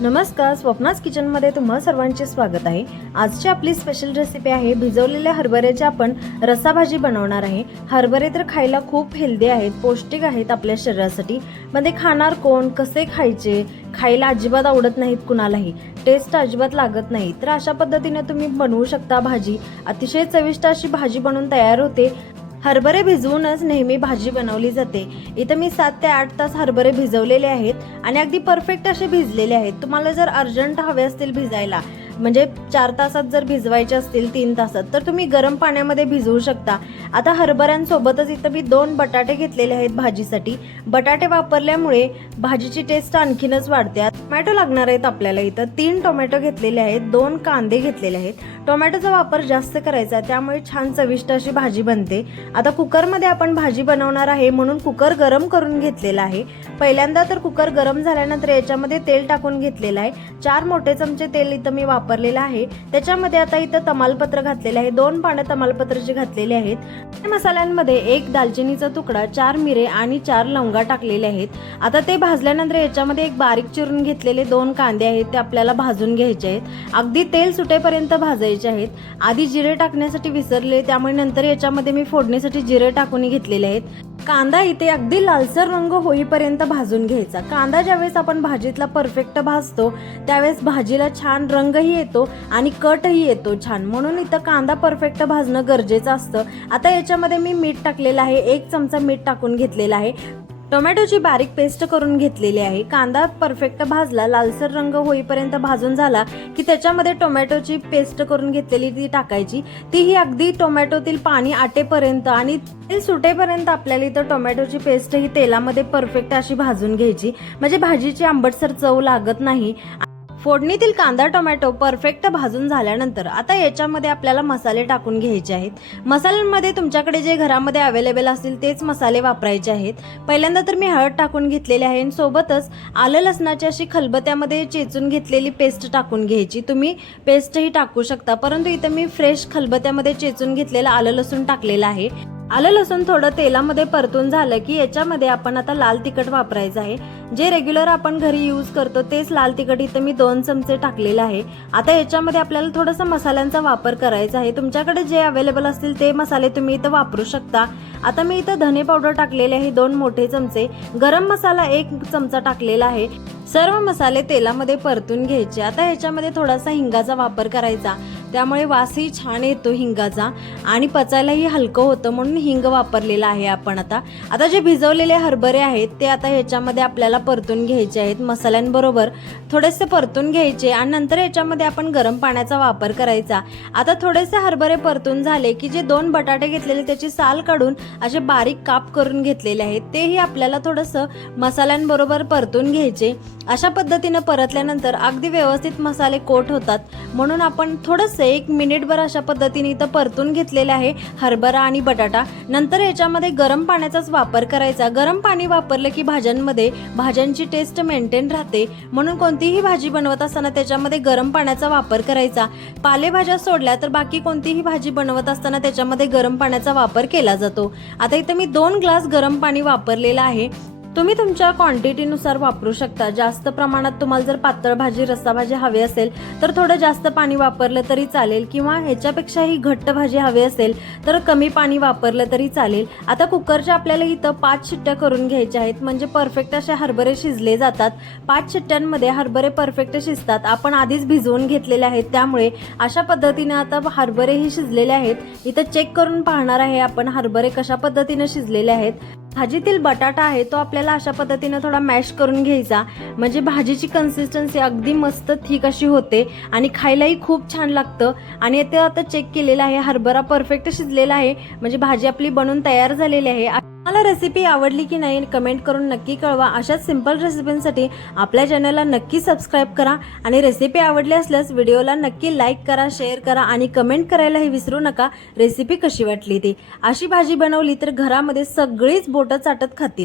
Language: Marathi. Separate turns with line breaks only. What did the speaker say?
नमस्कार स्वप्नास किचनमध्ये तुम्हा सर्वांचे स्वागत आहे. आजची आपली स्पेशल रेसिपी आहे भिजवलेल्या हरभऱ्याची आपण रसाभाजी बनवणार आहे. हरभरे तर खायला खूप हेल्दी आहेत पौष्टिक आहेत आपल्या शरीरासाठी. मध्ये खाणार कोण कसे खायचे खायला अजिबात आवडत नाहीत कुणालाही. टेस्ट अजिबात लागत नाही. तर अशा पद्धतीने तुम्ही बनवू शकता भाजी. अतिशय चविष्ट अशी भाजी बनवून तयार होते. हरभरे भिजवूनच नेहमी भाजी बनवली जाते. इथं मी सात ते आठ तास हरभरे भिजवलेले आहेत आणि अगदी परफेक्ट असे भिजलेले आहेत. तुम्हाला जर अर्जंट हवे असतील भिजायला म्हणजे चार तासात जर भिजवायचे असतील तीन तासात तर तुम्ही गरम पाण्यामध्ये भिजवू शकता. आता हरभऱ्यांसोबतच इथं मी दोन बटाटे घेतलेले आहेत भाजीसाठी. बटाटे वापरल्यामुळे भाजीची टेस्ट आणखीनच वाढते. टोमॅटो लागणार आहेत आपल्याला इथं. तीन टोमॅटो घेतलेले आहेत दोन कांदे घेतलेले आहेत. टोमॅटोचा वापर जास्त करायचा त्यामुळे छान चविष्ट अशी भाजी बनते. आता कुकरमध्ये आपण भाजी बनवणार आहे म्हणून कुकर गरम करून घेतलेला आहे. पहिल्यांदा तर कुकर गरम झाल्यानंतर याच्यामध्ये तेल टाकून घेतलेलं आहे. चार मोठे चमचे तेल इथं मी वापरलेला आहे. त्याच्यामध्ये आता इथं तमालपत्र घातलेले आहे. दोन पानं तमालपत्राचे घातलेले आहेत. मसाल्यांमध्ये एक दालचिनीचा तुकडा चार मिरे आणि चार लवंगा टाकलेले आहेत. आता ते भाजल्यानंतर याच्यामध्ये एक बारीक चिरून घेतलेले दोन कांदे आहेत ते आपल्याला भाजून घ्यायचे आहेत. अगदी तेल सुटेपर्यंत भाजायचे आहेत. आधी जिरे टाकण्यासाठी विसरले त्यामुळे नंतर याच्यामध्ये मी फोडणीसाठी जिरे टाकून घेतलेले आहेत. कांदा इथे अगदी लालसर रंग होईपर्यंत भाजून घ्यायचा. कांदा ज्यावेळेस आपण भाजीतला परफेक्ट भाजतो त्यावेळेस भाजीला छान रंगही येतो आणि कटही येतो छान. म्हणून इथं कांदा परफेक्ट भाजणं गरजेचं असतं. आता याच्यामध्ये मी मीठ टाकलेलं आहे. एक चमचा मीठ टाकून घेतलेला आहे. टोमॅटोची बारीक पेस्ट करून घेतलेली आहे. कांदा परफेक्ट भाजला लालसर रंग होईपर्यंत भाजून झाला की त्याच्यामध्ये टोमॅटोची पेस्ट करून घेतलेली ती टाकायची. तीही अगदी टोमॅटोतील पाणी आटेपर्यंत आणि तेल सुटेपर्यंत आपल्याला इथं टोमॅटोची पेस्ट ही तेलामध्ये परफेक्ट अशी भाजून घ्यायची. म्हणजे भाजीची आंबटसर चव लागत नाही. फोडणीतील कांदा टोमॅटो परफेक्ट भाजून झाल्यानंतर आता याच्यामध्ये आपल्याला मसाले टाकून घ्यायचे आहेत. मसाल्यांमध्ये तुमच्याकडे जे घरामध्ये अवेलेबल असतील तेच मसाले वापरायचे आहेत. पहिल्यांदा तर मी हळद टाकून घेतलेली आहे आणि सोबतच आलं लसणाची अशी खलबत्यामध्ये चेचून घेतलेली पेस्ट टाकून घ्यायची. तुम्ही पेस्टही टाकू शकता परंतु इथं मी फ्रेश खलबत्यामध्ये चेचून घेतलेलं आलं लसूण टाकलेलं आहे. आलं लसूण थोडं तेलामध्ये परतून झालं की याच्यामध्ये आपण आता लाल तिखट वापरायचं आहे. जे रेग्युलर आपण घरी यूज करतो तेच लाल तिखट इथं मी दोन चमचे टाकलेलं आहे. आता याच्यामध्ये आपल्याला थोडंसं मसाल्यांचा वापर करायचा आहे. तुमच्याकडे जे अवेलेबल असतील ते मसाले तुम्ही इथं वापरू शकता. आता मी इथं धने पावडर टाकलेले आहे दोन मोठे चमचे. गरम मसाला एक चमचा टाकलेला आहे. सर्व मसाले तेलामध्ये परतून घ्यायचे. आता ह्याच्यामध्ये थोडासा हिंगाचा वापर करायचा. त्यामुळे वासही छान येतो हिंगाचा आणि पचायलाही हलकं होतं म्हणून हिंग वापरलेला आहे आपण आता. आता जे भिजवलेले हरभरे आहेत ते आता ह्याच्यामध्ये आपल्याला परतून घ्यायचे आहेत. मसाल्यांबरोबर थोडेसे परतून घ्यायचे आणि नंतर याच्यामध्ये आपण गरम पाण्याचा वापर करायचा. आता थोडेसे हरभरे परतून झाले की जे दोन बटाटे घेतलेले त्याची साल काढून असे बारीक काप करून घेतलेले आहेत. तेही आपल्याला थोडंसं मसाल्यांबरोबर परतून घ्यायचे. अशा पद्धतीनं परतल्यानंतर अगदी व्यवस्थित मसाले कोट होतात. म्हणून आपण थोडंसं एक मिनिटभर अशा पद्धतीने इथं परतून घेतलेलं आहे हरभरा आणि बटाटा. नंतर याच्यामध्ये गरम पाण्याचाच वापर करायचा. गरम पाणी वापरलं की भाज्यांमध्ये भाज्यांची टेस्ट मेंटेन राहते. म्हणून कोणतीही भाजी बनवत असताना त्याच्यामध्ये गरम पाण्याचा वापर करायचा. पालेभाज्या सोडल्या तर बाकी कोणतीही भाजी बनवत असताना त्याच्यामध्ये गरम पाण्याचा वापर केला जातो. आता इथं मी दोन ग्लास गरम पाणी वापरलेलं आहे. तुम्ही तुमच्या क्वांटिटीनुसार वापरू शकता. जास्त प्रमाणात तुम्हाला जर पातळ भाजी रस्सा भाजी हवी असेल तर थोडं जास्त पाणी वापरलं तरी चालेल. किंवा ह्याच्यापेक्षाही घट्ट भाजी हवी असेल तर कमी पाणी वापरलं तरी चालेल. आता कुकरच्या आपल्याला इथं पाच शिट्ट्या करून घ्यायच्या आहेत. म्हणजे परफेक्ट असे हरभरे शिजले जातात. पाच शिट्ट्यांमध्ये हरभरे परफेक्ट शिजतात. आपण आधीच भिजवून घेतलेले आहेत. त्यामुळे अशा पद्धतीने आता हरभरेही शिजलेले आहेत. इथं चेक करून पाहणार आहे आपण हरभरे कशा पद्धतीने शिजलेले आहेत. भाजीतील बटाटा आहे तो आपल्याला अशा पद्धतीने थोडा मॅश करून घ्यायचा. म्हणजे भाजीची कन्सिस्टन्सी अगदी मस्त ठीक अशी होते आणि खायलाही खूप छान लागतं. आणि ते आता चेक केलेलं आहे हरभरा परफेक्ट शिजलेला आहे. म्हणजे भाजी आपली बनून तयार झालेली आहे. मला रेसिपी आवडली की नाही कमेंट करून नक्की कळवा. अशाच सिंपल रेसिपींसाठी आपल्या चॅनलला नक्की सबस्क्राईब करा आणि रेसिपी आवडली असल्यास व्हिडिओला नक्की लाईक करा शेअर करा आणि कमेंट करायलाही विसरू नका. रेसिपी कशी वाटली ती? अशी भाजी बनवली तर घरामध्ये सगळीच बोटं चाटत खातील.